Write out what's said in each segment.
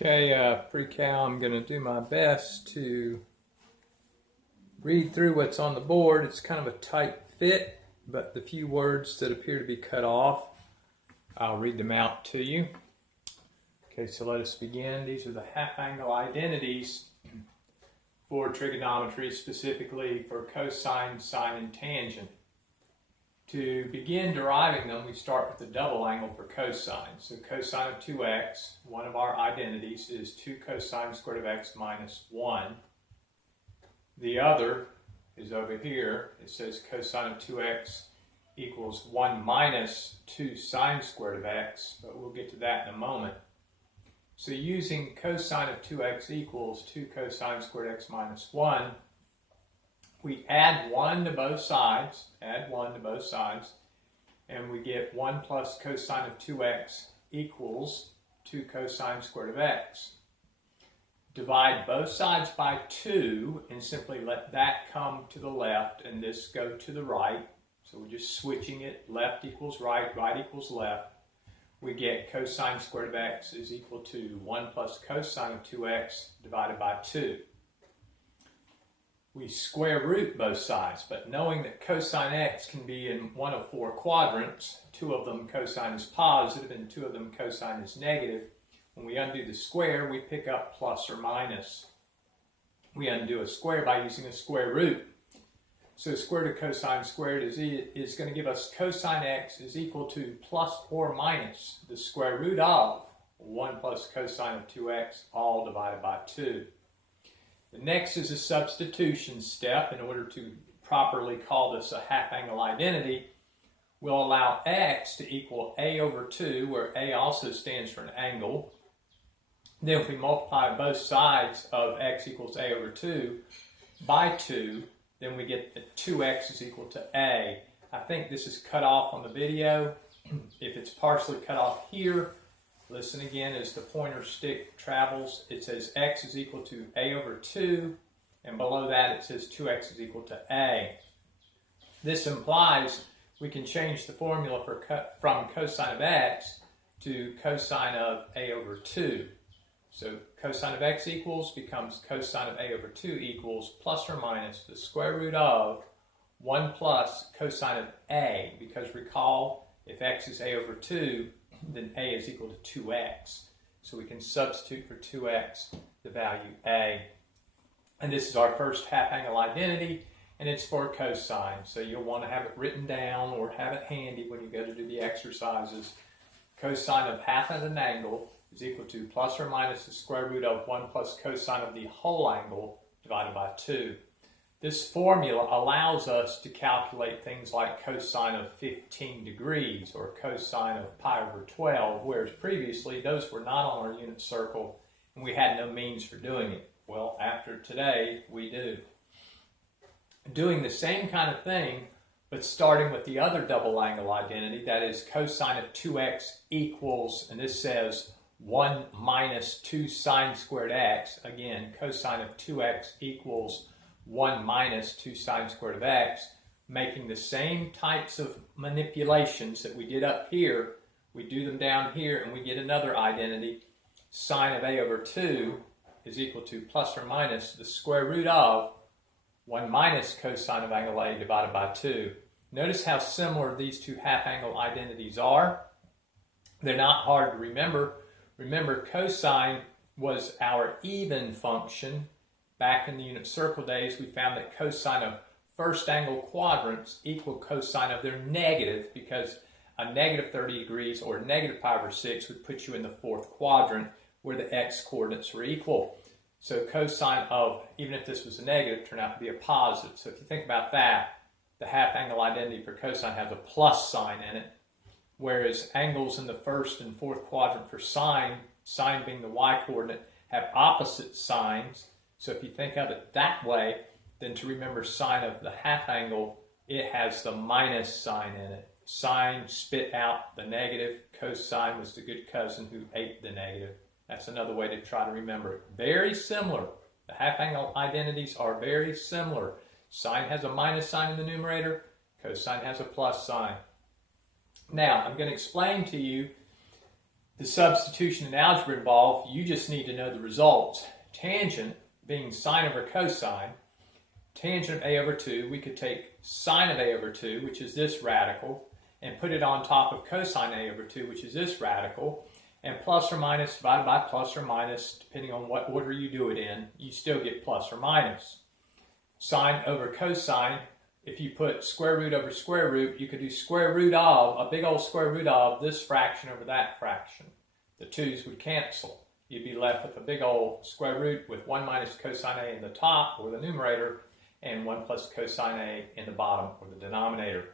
Okay, pre-cal, I'm going to do my best to read through what's on the board. It's kind of a tight fit, but the few words that appear to be cut off, I'll read them out to you. Okay, so let us begin. These are the half-angle identities for trigonometry, specifically for cosine, sine, and tangent. To begin deriving them, we start with the double angle for cosine. So cosine of 2x, one of our identities, is 2 cosine squared of x minus 1. The other is over here. It says cosine of 2x equals 1 minus 2 sine squared of x, but we'll get to that in a moment. So using cosine of 2x equals 2 cosine squared x minus 1, we add 1 to both sides, and we get 1 plus cosine of 2x equals 2 cosine squared of x. Divide both sides by 2 and simply let that come to the left and this go to the right. So we're just switching it, left equals right, right equals left. We get cosine squared of x is equal to 1 plus cosine of 2x divided by 2. We square root both sides, but knowing that cosine x can be in one of 4 quadrants, 2 of them cosine is positive and 2 of them cosine is negative, when we undo the square, we pick up plus or minus. We undo a square by using a square root. So square root of cosine squared is going to give us cosine x is equal to plus or minus the square root of 1 plus cosine of 2x, all divided by 2. The next is a substitution step. In order to properly call this a half-angle identity, we'll allow x to equal a over 2, where a also stands for an angle. Then if we multiply both sides of x equals a over 2 by 2, then we get that 2x is equal to a. I think this is cut off on the video. If it's partially cut off here, listen again as the pointer stick travels. It says x is equal to a over 2, and below that it says 2x is equal to a. This implies we can change the formula from cosine of x to cosine of a over 2. So cosine of x equals becomes cosine of a over 2 equals plus or minus the square root of 1 plus cosine of a, because recall, if x is a over 2, then a is equal to 2x. So we can substitute for 2x the value a. And this is our first half-angle identity, and it's for cosine. So you'll want to have it written down or have it handy when you go to do the exercises. Cosine of half of an angle is equal to plus or minus the square root of 1 plus cosine of the whole angle divided by 2. This formula allows us to calculate things like cosine of 15 degrees or cosine of pi over 12, whereas previously those were not on our unit circle and we had no means for doing it. Well, after today, we do. Doing the same kind of thing, but starting with the other double angle identity, that is cosine of 2x equals, and this says 1 minus 2 sine squared x. Again, cosine of 2x equals 1 minus 2 sine squared of x, making the same types of manipulations that we did up here. We do them down here and we get another identity. Sine of a over 2 is equal to plus or minus the square root of 1 minus cosine of angle a divided by 2. Notice how similar these two half-angle identities are. They're not hard to remember. Remember, cosine was our even function. Back in the unit circle days, we found that cosine of first angle quadrants equal cosine of their negative, because a negative 30 degrees or negative pi over 6 would put you in the 4th quadrant where the x coordinates were equal. So cosine of, even if this was a negative, turned out to be a positive. So if you think about that, the half-angle identity for cosine has a plus sign in it, whereas angles in the 1st and 4th quadrant for sine, sine being the y-coordinate, have opposite signs. So if you think of it that way, then to remember sine of the half angle, it has the minus sign in it. Sine spit out the negative. Cosine was the good cousin who ate the negative. That's another way to try to remember it. Very similar. The half angle identities are very similar. Sine has a minus sign in the numerator. Cosine has a plus sign. Now, I'm going to explain to you the substitution and algebra involved, you just need to know the results. Tangent being sine over cosine, tangent of a over 2, we could take sine of a over 2, which is this radical, and put it on top of cosine a over 2, which is this radical, and plus or minus divided by plus or minus, depending on what order you do it in, you still get plus or minus. Sine over cosine, if you put square root over square root, you could do square root of, a big old square root of this fraction over that fraction. The 2's would cancel. You'd be left with a big old square root with 1 minus cosine a in the top, or the numerator, and 1 plus cosine a in the bottom, or the denominator.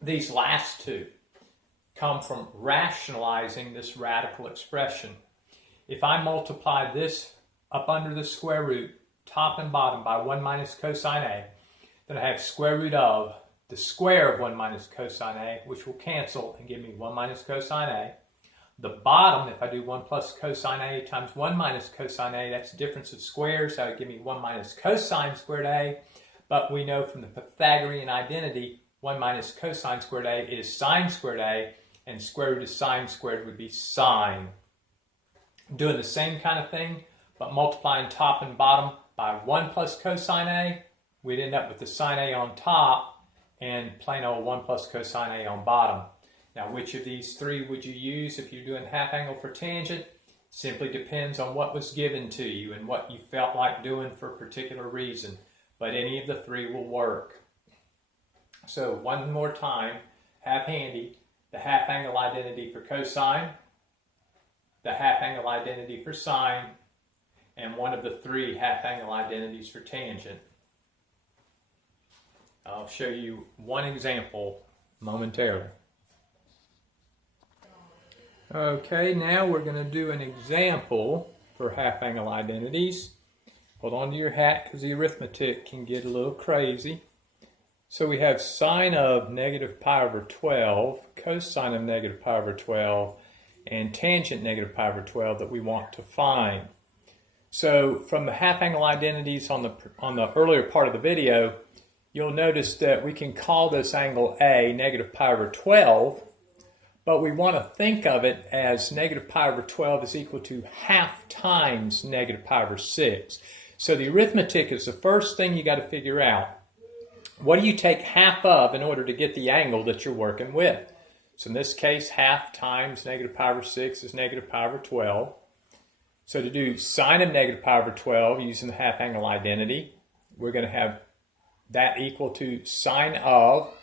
These last two come from rationalizing this radical expression. If I multiply this up under the square root, top and bottom, by 1 minus cosine a, then I have square root of the square of 1 minus cosine a, which will cancel and give me 1 minus cosine a. The bottom, if I do 1 plus cosine a times 1 minus cosine a, that's the difference of squares, so that would give me 1 minus cosine squared a. But we know from the Pythagorean identity, 1 minus cosine squared a is sine squared a, and square root of sine squared would be sine. Doing the same kind of thing, but multiplying top and bottom by 1 plus cosine a, we'd end up with the sine a on top and plain old 1 plus cosine a on bottom. Now, which of these three would you use if you're doing half angle for tangent? Simply depends on what was given to you and what you felt like doing for a particular reason. But any of the three will work. So one more time, have handy the half angle identity for cosine, the half angle identity for sine, and one of the three half angle identities for tangent. I'll show you one example momentarily. Okay, now we're going to do an example for half angle identities. Hold on to your hat because the arithmetic can get a little crazy. So we have sine of negative pi over 12, cosine of negative pi over 12, and tangent negative pi over 12 that we want to find. So from the half angle identities on the earlier part of the video, you'll notice that we can call this angle A negative pi over 12, but we want to think of it as negative pi over 12 is equal to half times negative pi over 6. So the arithmetic is the first thing you got to figure out. What do you take half of in order to get the angle that you're working with? So in this case, half times negative pi over 6 is negative pi over 12. So to do sine of negative pi over 12 using the half angle identity, we're going to have that equal to sine of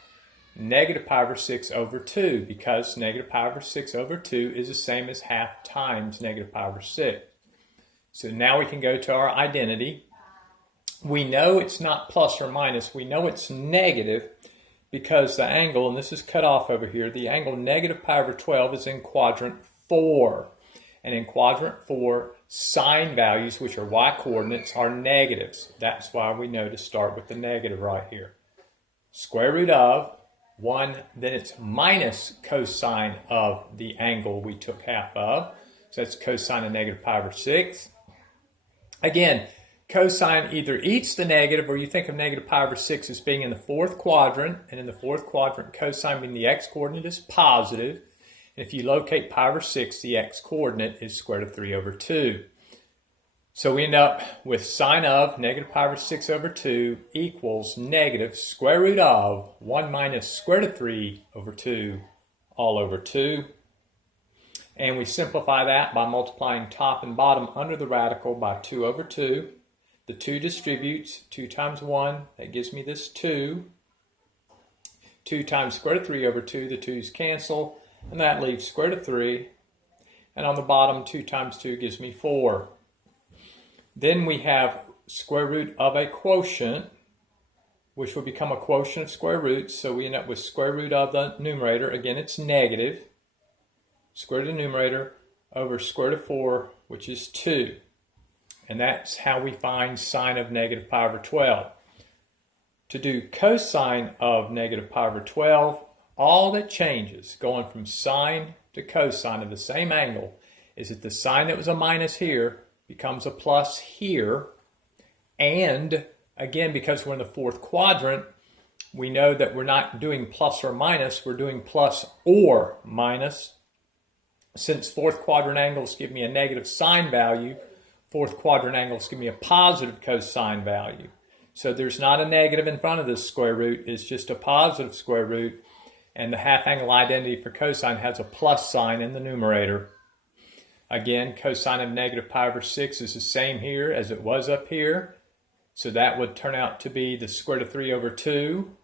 negative pi over 6 over 2, because negative pi over 6 over 2 is the same as half times negative pi over 6. So now we can go to our identity. We know it's not plus or minus. We know it's negative because the angle, and this is cut off over here, the angle negative pi over 12 is in quadrant 4. And in quadrant 4, sine values, which are y coordinates, are negatives. That's why we know to start with the negative right here. Square root of 1, then it's minus cosine of the angle we took half of. So that's cosine of negative pi over 6. Again, cosine either eats the negative, or you think of negative pi over 6 as being in the fourth quadrant. And in the fourth quadrant, cosine being the x-coordinate is positive. And if you locate pi over 6, the x-coordinate is square root of 3 over 2. So we end up with sine of negative pi over 6 over 2 equals negative square root of 1 minus square root of 3 over 2 all over 2. And we simplify that by multiplying top and bottom under the radical by 2 over 2. The 2 distributes, 2 times 1, that gives me this 2. 2 times square root of 3 over 2, the 2's cancel, and that leaves square root of 3. And on the bottom, 2 times 2 gives me 4. Then we have square root of a quotient, which will become a quotient of square roots. So we end up with square root of the numerator. Again, it's negative. Square root of the numerator over square root of 4, which is 2. And that's how we find sine of negative pi over 12. To do cosine of negative pi over 12, all that changes going from sine to cosine of the same angle is that the sign that was a minus here becomes a plus here. And again, because we're in the fourth quadrant, we know that we're not doing plus or minus, we're doing plus or minus. Since fourth quadrant angles give me a negative sine value, fourth quadrant angles give me a positive cosine value. So there's not a negative in front of this square root, it's just a positive square root, and the half angle identity for cosine has a plus sign in the numerator. Again, cosine of negative pi over 6 is the same here as it was up here. So that would turn out to be the square root of 3 over 2.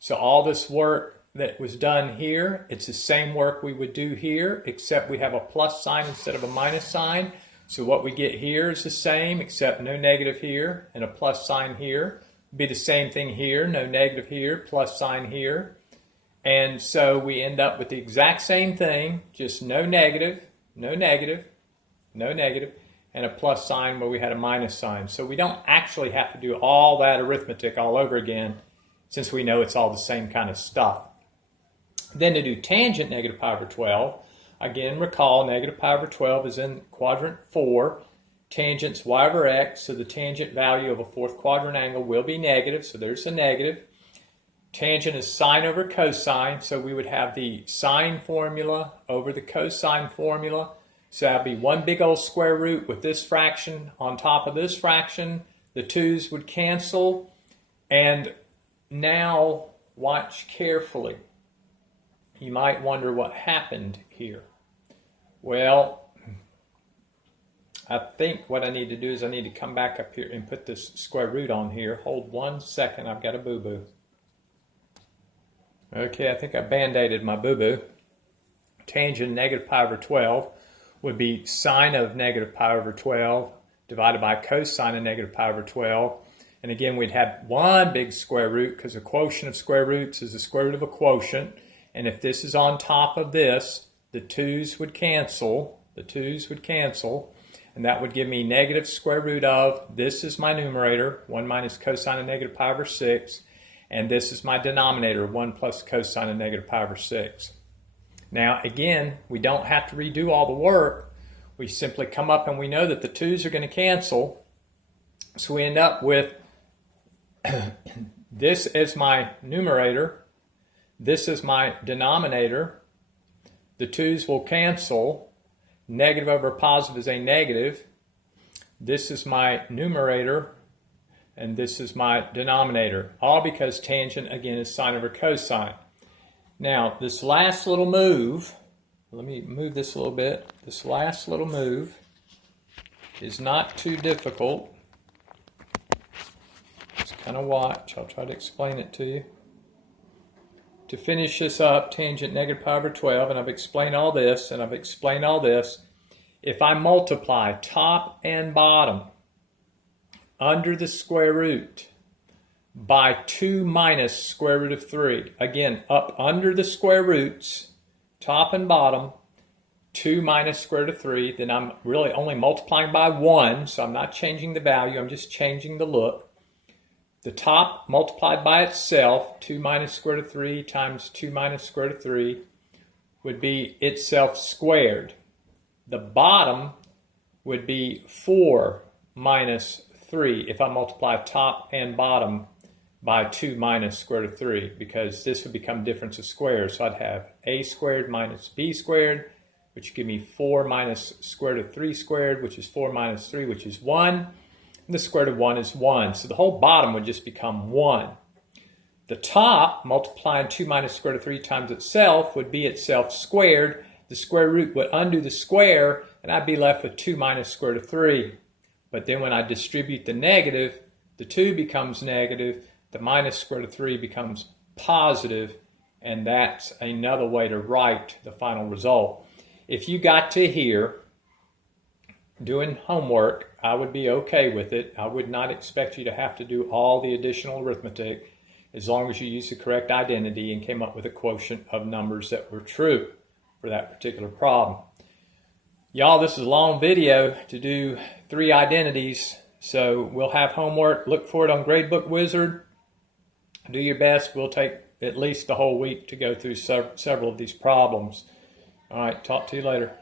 So all this work that was done here, it's the same work we would do here, except we have a plus sign instead of a minus sign. So what we get here is the same, except no negative here and a plus sign here. It'd be the same thing here, no negative here, plus sign here. And so we end up with the exact same thing, just no negative, no negative, no negative, and a plus sign where we had a minus sign. So we don't actually have to do all that arithmetic all over again, since we know it's all the same kind of stuff. Then to do tangent negative pi over 12, again recall negative pi over 12 is in quadrant 4, tangent's y over x, so the tangent value of a fourth quadrant angle will be negative, so there's a negative. Tangent is sine over cosine, so we would have the sine formula over the cosine formula. So that would be one big old square root with this fraction on top of this fraction. The 2's would cancel. And now watch carefully. You might wonder what happened here. Well, I think what I need to do is I need to come back up here and put this square root on here. Hold 1 second, I've got a boo-boo. Okay, I think I band-aided my boo-boo. Tangent negative pi over 12 would be sine of negative pi over 12 divided by cosine of negative pi over 12. And again, we'd have one big square root because a quotient of square roots is the square root of a quotient. And if this is on top of this, the 2's would cancel. The 2's would cancel. And that would give me negative square root of, this is my numerator, 1 minus cosine of negative pi over 6. And this is my denominator, 1 plus cosine of negative pi over 6. Now, again, we don't have to redo all the work. We simply come up and we know that the 2's are going to cancel. So we end up with this as my numerator. This is my denominator. The 2's will cancel. Negative over positive is a negative. This is my numerator. And this is my denominator. All because tangent, again, is sine over cosine. Now, this last little move, let me move this a little bit. This last little move is not too difficult. Just kind of watch. I'll try to explain it to you. To finish this up, tangent negative pi over 12, and I've explained all this, and I've explained all this. If I multiply top and bottom under the square root by 2 minus square root of 3. Again, up under the square roots, top and bottom, 2 minus square root of 3. Then I'm really only multiplying by 1, so I'm not changing the value, I'm just changing the look. The top multiplied by itself, 2 minus square root of 3 times 2 minus square root of 3, would be itself squared. The bottom would be 4 minus 3 if I multiply top and bottom by 2 minus square root of 3, because this would become difference of squares. So I'd have a squared minus b squared, which would give me 4 minus square root of 3 squared, which is 4 minus 3, which is 1. And the square root of 1 is 1. So the whole bottom would just become 1. The top, multiplying 2 minus square root of 3 times itself, would be itself squared. The square root would undo the square, and I'd be left with 2 minus square root of 3. But then when I distribute the negative, the 2 becomes negative, the minus square root of 3 becomes positive, and that's another way to write the final result. If you got to here doing homework, I would be okay with it. I would not expect you to have to do all the additional arithmetic as long as you used the correct identity and came up with a quotient of numbers that were true for that particular problem. Y'all, this is a long video to do 3 identities, so we'll have homework. Look for it on Gradebook Wizard. Do your best. We'll take at least the whole week to go through several of these problems. All right, talk to you later.